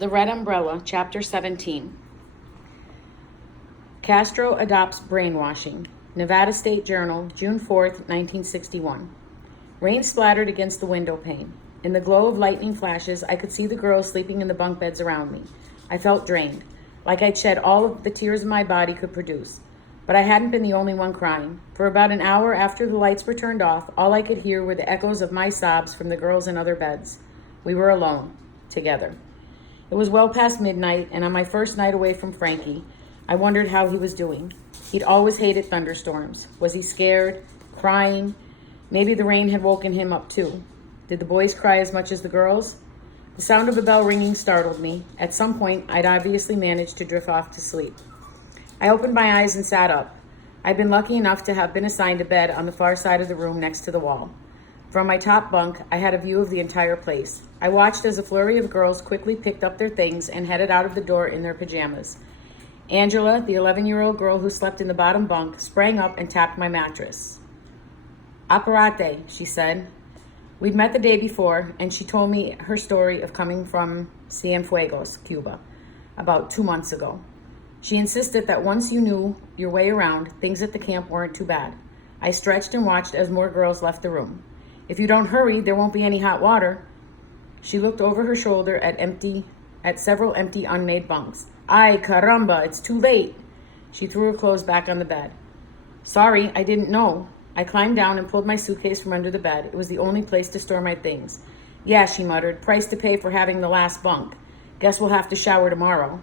The Red Umbrella, Chapter 17. Castro adopts brainwashing. Nevada State Journal, June 4th, 1961. Rain splattered against the window pane. In the glow of lightning flashes, I could see the girls sleeping in the bunk beds around me. I felt drained, like I'd shed all of the tears my body could produce. But I hadn't been the only one crying. For about an hour after the lights were turned off, all I could hear were the echoes of my sobs from the girls in other beds. We were alone, together. It was well past midnight, and on my first night away from Frankie, I wondered how he was doing. He'd always hated thunderstorms. Was he scared? Crying? Maybe the rain had woken him up too. Did the boys cry as much as the girls? The sound of a bell ringing startled me. At some point, I'd obviously managed to drift off to sleep. I opened my eyes and sat up. I'd been lucky enough to have been assigned a bed on the far side of the room next to the wall. From my top bunk, I had a view of the entire place. I watched as a flurry of girls quickly picked up their things and headed out of the door in their pajamas. Angela, the 11-year-old girl who slept in the bottom bunk, sprang up and tapped my mattress. "Apparate," she said. We'd met the day before, and she told me her story of coming from Cienfuegos, Cuba, about 2 months ago. She insisted that once you knew your way around, things at the camp weren't too bad. I stretched and watched as more girls left the room. "If you don't hurry, there won't be any hot water." She looked over her shoulder at several empty unmade bunks. "Ay, caramba, it's too late." She threw her clothes back on the bed. "Sorry, I didn't know." I climbed down and pulled my suitcase from under the bed. It was the only place to store my things. "Yeah," she muttered, "price to pay for having the last bunk. Guess we'll have to shower tomorrow."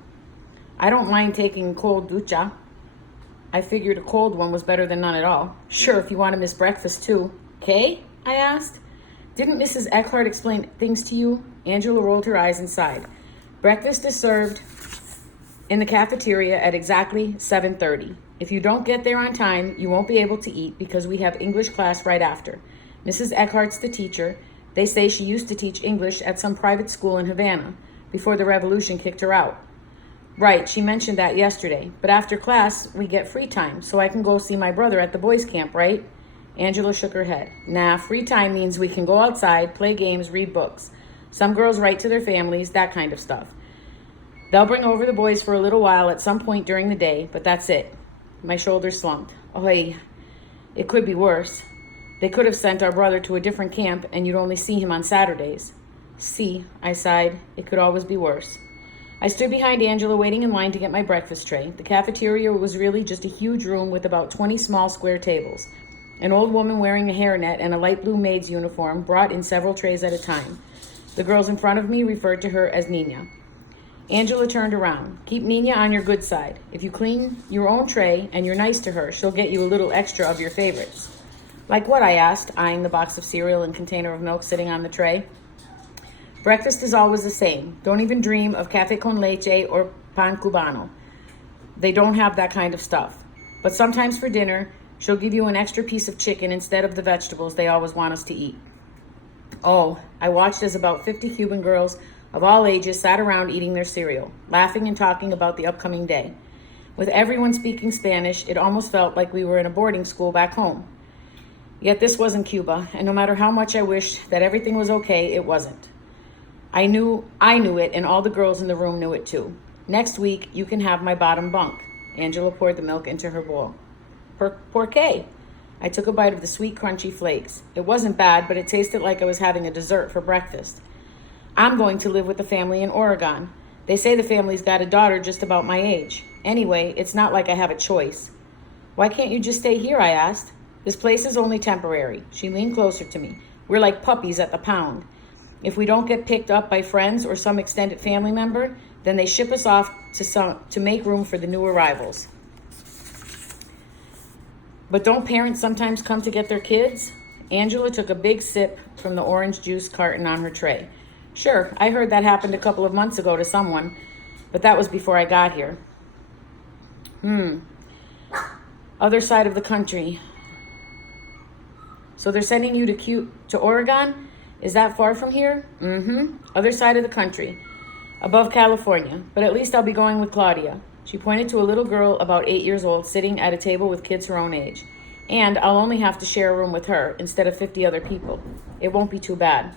"I don't mind taking cold ducha." I figured a cold one was better than none at all. "Sure, if you want to miss breakfast too." "Kay?" I asked. "Didn't Mrs. Eckhart explain things to you?" Angela rolled her eyes and sighed. "Breakfast is served in the cafeteria at exactly 7:30. If you don't get there on time, you won't be able to eat because we have English class right after. Mrs. Eckhart's the teacher. They say she used to teach English at some private school in Havana before the revolution kicked her out." "Right, she mentioned that yesterday. But after class, we get free time, so I can go see my brother at the boys' camp, right?" Angela shook her head. "Nah, free time means we can go outside, play games, read books. Some girls write to their families, that kind of stuff. They'll bring over the boys for a little while at some point during the day, but that's it." My shoulders slumped. Oy, it could be worse. They could have sent our brother to a different camp and you'd only see him on Saturdays. "See," I sighed, "it could always be worse." I stood behind Angela waiting in line to get my breakfast tray. The cafeteria was really just a huge room with about 20 small square tables. An old woman wearing a hairnet and a light blue maid's uniform brought in several trays at a time. The girls in front of me referred to her as Nina. Angela turned around. "Keep Nina on your good side. If you clean your own tray and you're nice to her, she'll get you a little extra of your favorites." "Like what?" I asked, eyeing the box of cereal and container of milk sitting on the tray. "Breakfast is always the same. Don't even dream of café con leche or pan cubano. They don't have that kind of stuff. But sometimes for dinner, she'll give you an extra piece of chicken instead of the vegetables they always want us to eat." Oh, I watched as about 50 Cuban girls of all ages sat around eating their cereal, laughing and talking about the upcoming day. With everyone speaking Spanish, it almost felt like we were in a boarding school back home. Yet this wasn't Cuba, and no matter how much I wished that everything was okay, it wasn't. I knew it, and all the girls in the room knew it too. "Next week, you can have my bottom bunk." Angela poured the milk into her bowl. "Por qué?" I took a bite of the sweet, crunchy flakes. It wasn't bad, but it tasted like I was having a dessert for breakfast. "I'm going to live with the family in Oregon. They say the family's got a daughter just about my age. Anyway, it's not like I have a choice." "Why can't you just stay here?" I asked. "This place is only temporary." She leaned closer to me. "We're like puppies at the pound. If we don't get picked up by friends or some extended family member, then they ship us off to make room for the new arrivals." "But don't parents sometimes come to get their kids?" Angela took a big sip from the orange juice carton on her tray. "Sure, I heard that happened a couple of months ago to someone, but that was before I got here." Other side of the country. "So they're sending you to Oregon? Is that far from here?" "Other side of the country, above California, but at least I'll be going with Claudia." She pointed to a little girl about 8 years old sitting at a table with kids her own age. "And I'll only have to share a room with her instead of 50 other people. It won't be too bad."